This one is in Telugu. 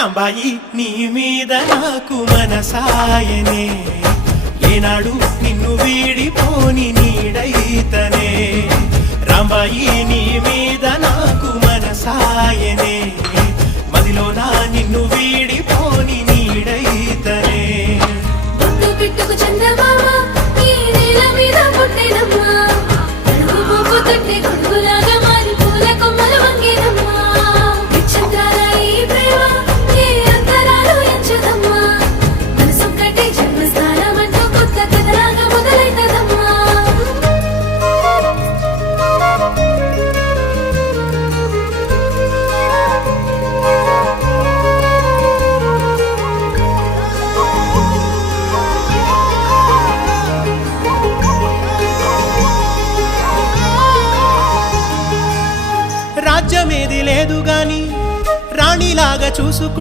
రాంబాయి నీ మీద నాకు మనసాయనే ఏనాడు నిన్ను వీడిపోని నీడైతనే రాంబాయి నీ మీద నాకు మనసాయనే మదిలోనా నిన్ను వీడిపోని నీడైతనే పుట్టు పిట్టుకు చందమామ ఈ నేల మీద పుట్టినమ్మా అడుగు పోపు తట్టే గొడుగులాగా మారి పూల కొమ్మలు వంగేనమ్మా విచిత్రాల ఈ ప్రేమ ఏ అంతరాలు ఎంచదమ్మా మనసొక్కటి జన్మస్థానం అంటూ కొత్త కథలాగా మొదలైతదమ్మా రాజ్యమేది లేదు గాని రాణిలాగా చూసుకు